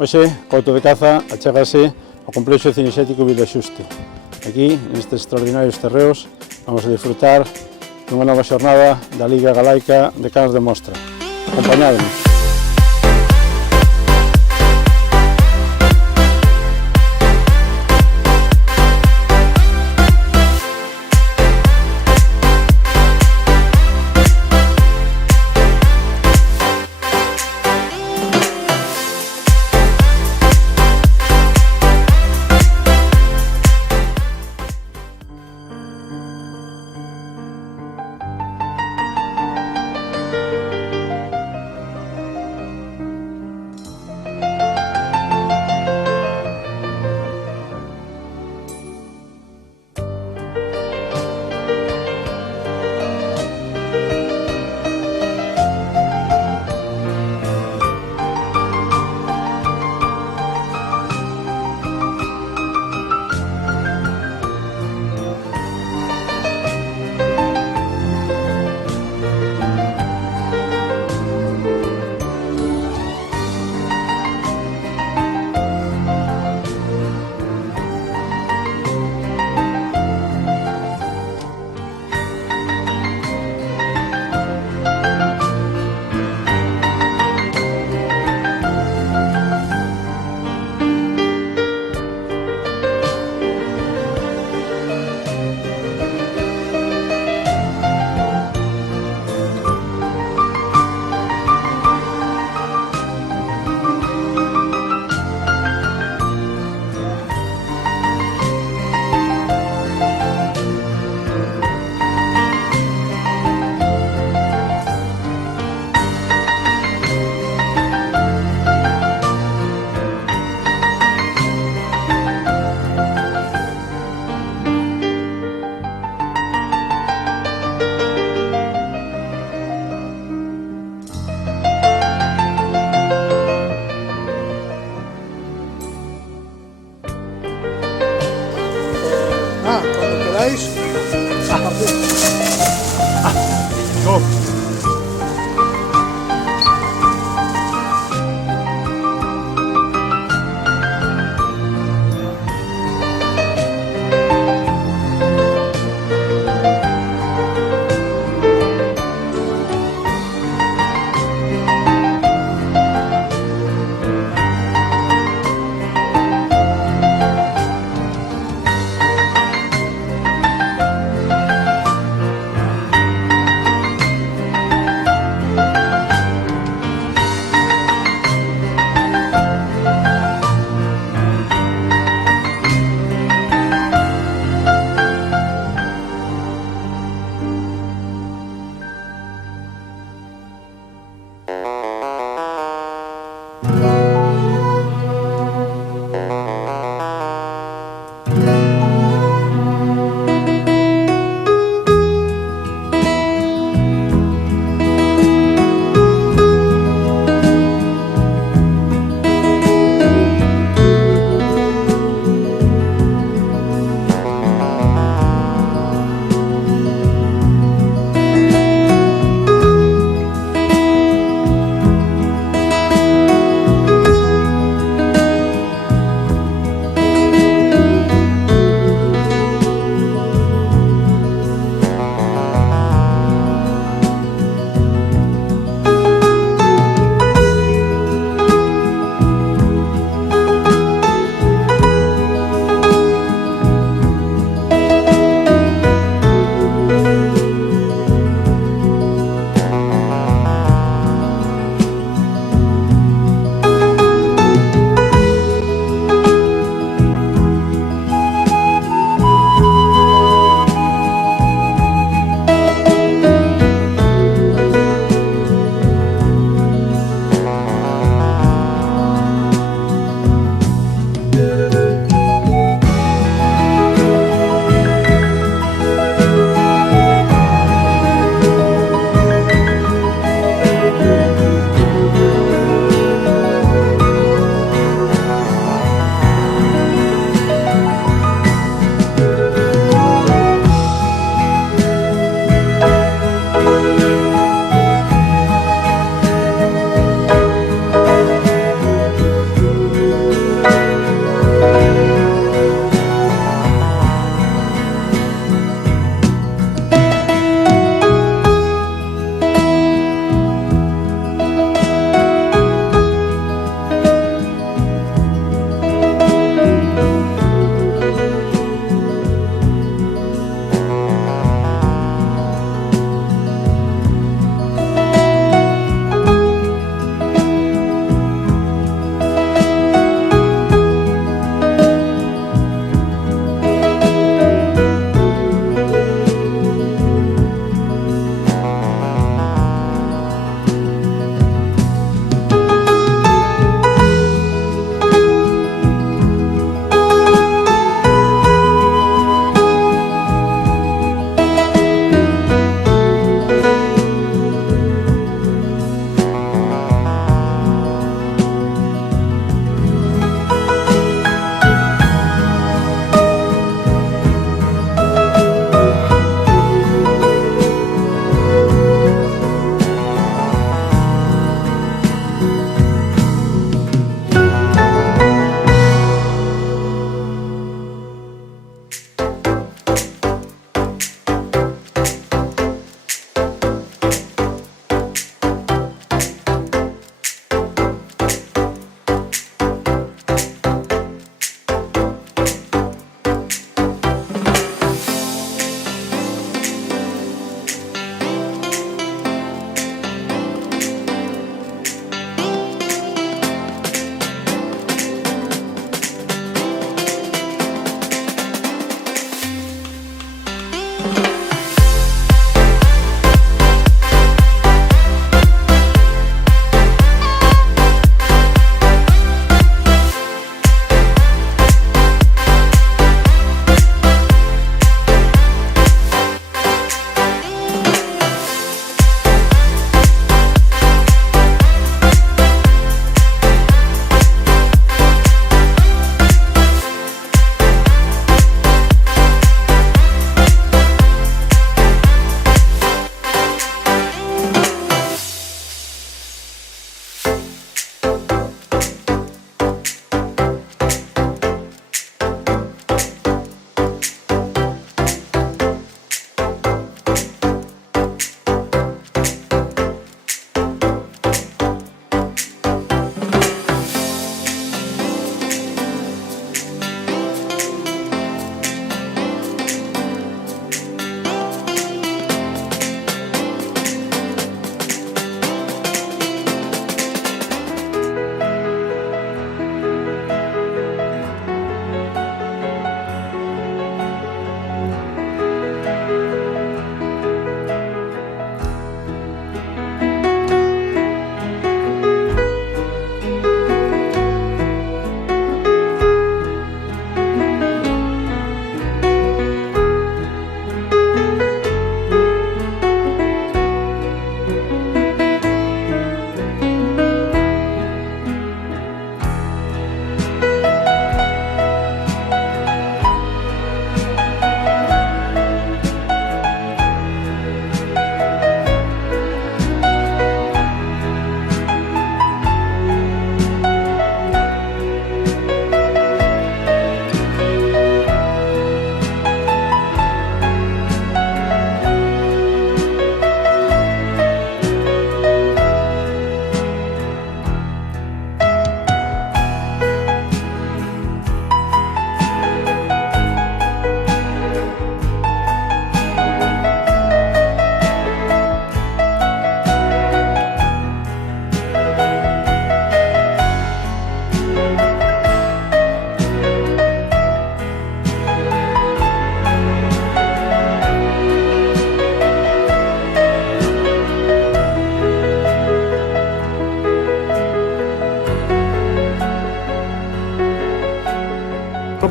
Hoxe, co auto de caza, achégase ao complexo cinexético Vilaxuste. Aquí, nestes extraordinarios terreos, vamos a disfrutar dunha nova xornada da Liga Galaica de Cans de Mostra. Acompañádemos. Cuando queráis. Go.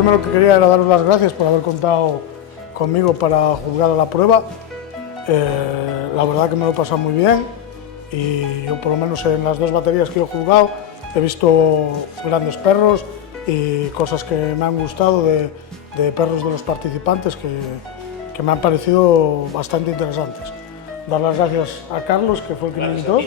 primero que quería era daros las gracias por haber contado conmigo para juzgar a la prueba. La verdad que me lo he pasado muy bien y yo por lo menos en las 2 baterías que he juzgado he visto grandes perros y cosas que me han gustado de perros de los participantes que me han parecido bastante interesantes. Dar las gracias a Carlos, que fue el que me invitó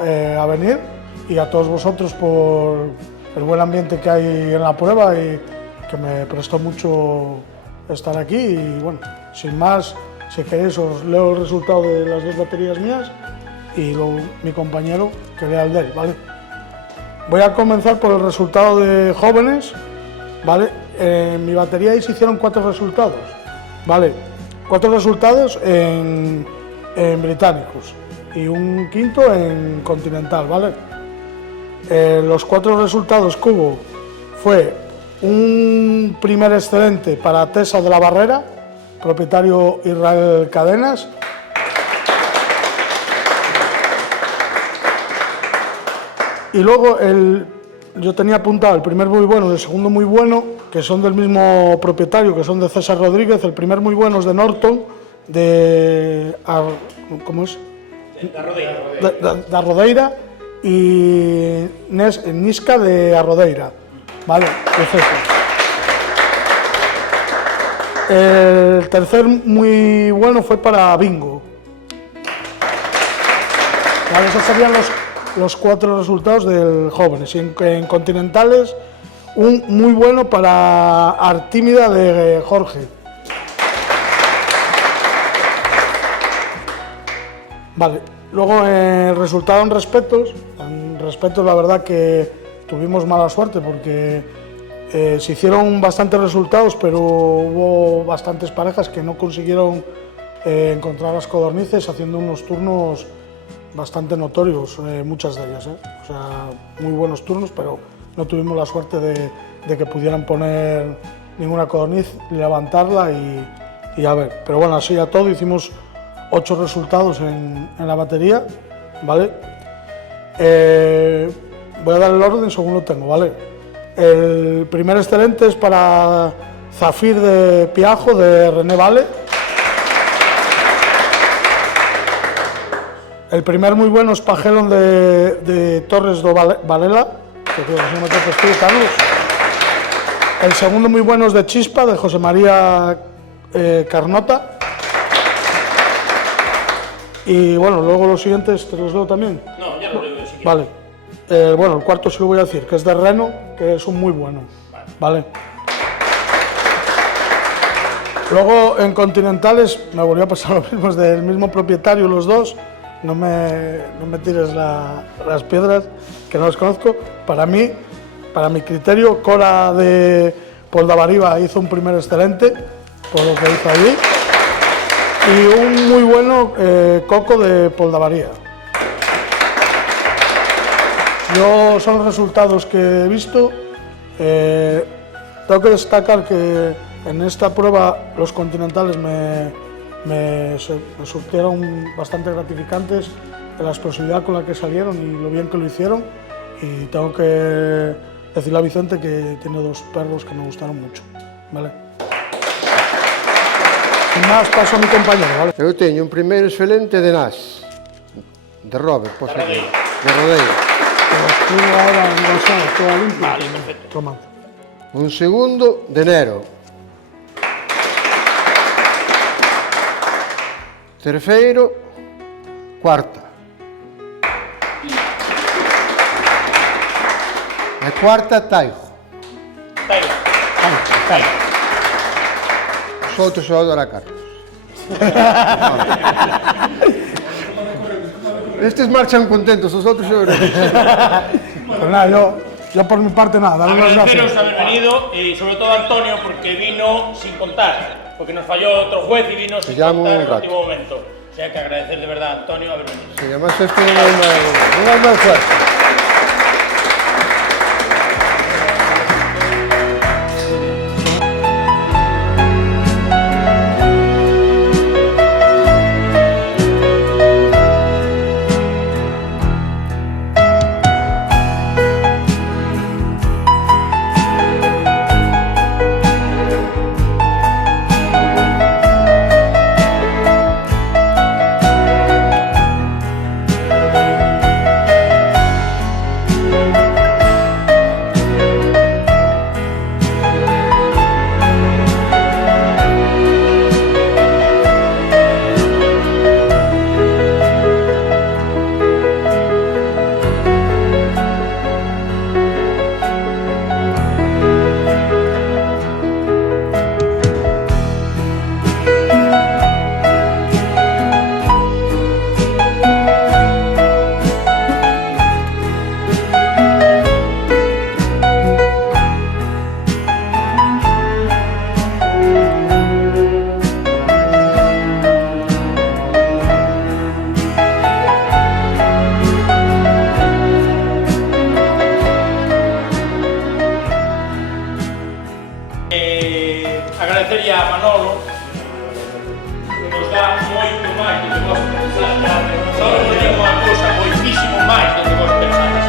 a venir, y a todos vosotros por el buen ambiente que hay en la prueba y que me prestó mucho estar aquí. Y bueno, sin más, si queréis os leo el resultado de las 2 baterías mías y luego mi compañero que lea el de él, ¿vale? Voy a comenzar por el resultado de jóvenes, ¿vale? En mi batería ahí se hicieron 4 resultados, ¿vale? 4 resultados en británicos y un quinto en continental, ¿vale? Los 4 resultados que hubo fue un primer excelente para Tesa de la Barrera, propietario Israel Cadenas. Y luego yo tenía apuntado el primer muy bueno y el segundo muy bueno, que son del mismo propietario, que son de César Rodríguez. El primer muy bueno es de Norton, ¿cómo es? De Arrodeira, y Nisca de Arrodeira, ¿vale? De César. El tercer muy bueno fue para Bingo. ¿Vale? Esos serían los 4 resultados del jóvenes. Y en continentales, un muy bueno para Artímida de Jorge. Vale, luego el resultado en respetos la verdad que tuvimos mala suerte porque se hicieron bastantes resultados, pero hubo bastantes parejas que no consiguieron encontrar las codornices haciendo unos turnos bastante notorios, muchas de ellas, o sea, muy buenos turnos, pero no tuvimos la suerte de que pudieran poner ninguna codorniz, levantarla y a ver. Pero bueno, así a todo hicimos 8 resultados en la batería, ¿vale? Voy a dar el orden según lo tengo, ¿vale? El primer excelente es para Zafir de Piajo, de René Vale. El primer muy bueno es Pajelon de Torres do Valela, que creo que se me toca estudio, Carlos. El segundo muy bueno es de Chispa, de José María Carnota. Y bueno, luego los siguientes, ¿te los leo también? No, ya lo leo si quieres. Vale. Bueno, el cuarto sí lo voy a decir, que es de Reno, que es un muy bueno. Vale. Luego en continentales me volvió a pasar lo mismo, es del mismo propietario los 2. No me tires las piedras, que no los conozco. Para mi criterio, Cora de Poldavariba hizo un primer excelente, por lo que hizo allí. Y un muy bueno Coco de Poldavaría. Yo son los resultados que he visto. Tengo que destacar que en esta prueba los continentales me surtieron bastante gratificantes de la explosividad con la que salieron y lo bien que lo hicieron. Y tengo que decirle a Vicente que tiene 2 perros que me gustaron mucho, ¿vale? Sin más, paso a mi compañero, ¿vale? Eu teño un primeiro excelente de Nas, de Robert, por favor, de Rodeiro. Pero escribo ahora en WhatsApp, todo limpio. Vale, perfecto. Toma. Un segundo de Nero. Terceiro, cuarta. A cuarta, Taijo. Taigo. Os outros só do Carlos. Estes marchan contentos, os outros só Pues nada, yo por mi parte nada, darle las Agradeceros gracias. haber venido y sobre todo a Antonio porque vino sin contar, porque nos falló otro juez y vino sin llamo contar un en el rato. último momento. O sea que agradecer de verdad a Antonio haber venido. Se además esto non é máis fuerte. agradecerlle a Manolo, que nos dá moito máis do que vos pensades. Só vos digo unha cousa, moitísimo máis do que vos pensades.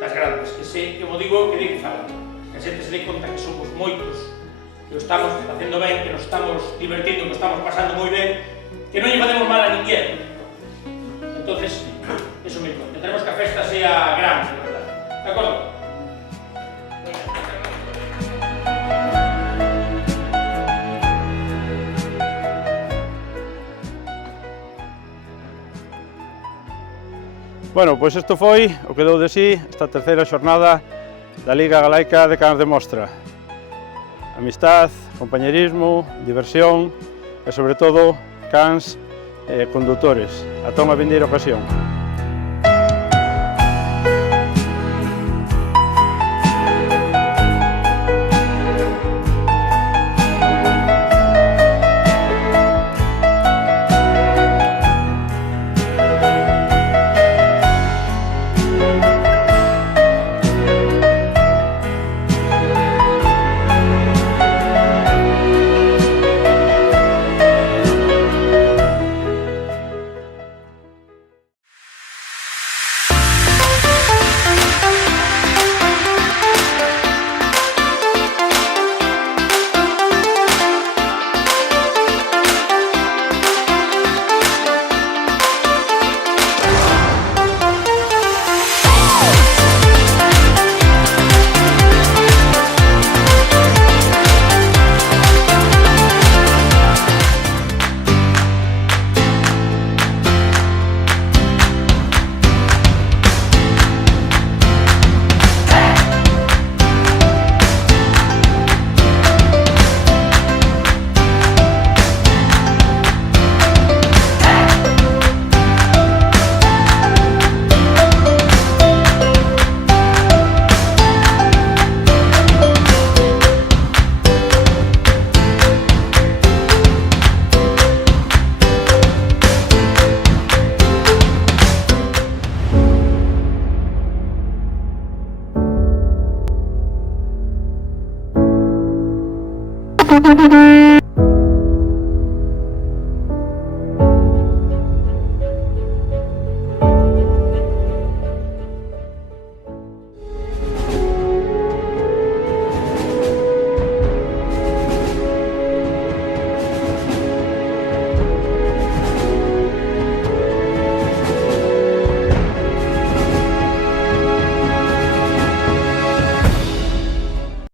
Das grandes, que sei, que mo digo, que digo falando. Que a xente se dé conta que somos moitos, que o estamos facendo ben, que nos estamos divertindo, que o estamos pasando moi ben, que non lle facemos mal a ninguén. Entonces, eso mismo, que tenemos que a festa sea grande, de verdad. De acordo? Bueno, pois isto foi o que deu de sí esta terceira xornada da Liga Galaica de Cans de Mostra. Amistad, compañerismo, diversión e, sobre todo, cans e condutores. Ata unha vindeira ocasión. Thank you.